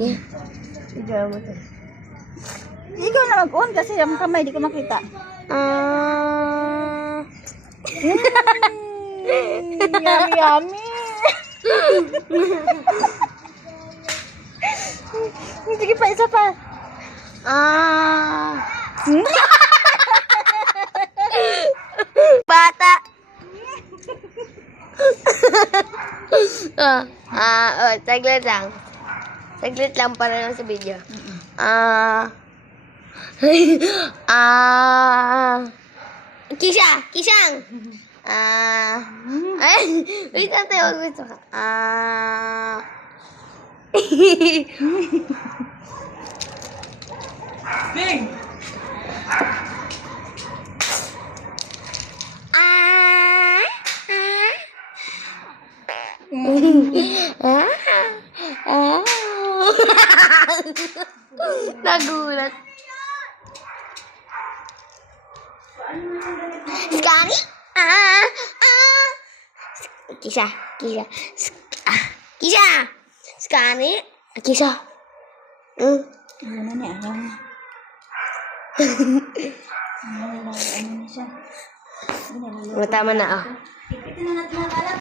Yeah. Ikaw mo to. Ikaw na mag-on kasi ang kamay di ko makita. Yummy, yummy. Sige pa, isa pa. Bata. Saglit lang. Saglit lang para lang sa video. Kisang. Wait lang tayo. Wait lang. Big. Nagulat. Skani? Kisha. Kisha. Skani? Kisha. Ano na niya? Ano na siya? Tama na, Ipitin na natin ang alam.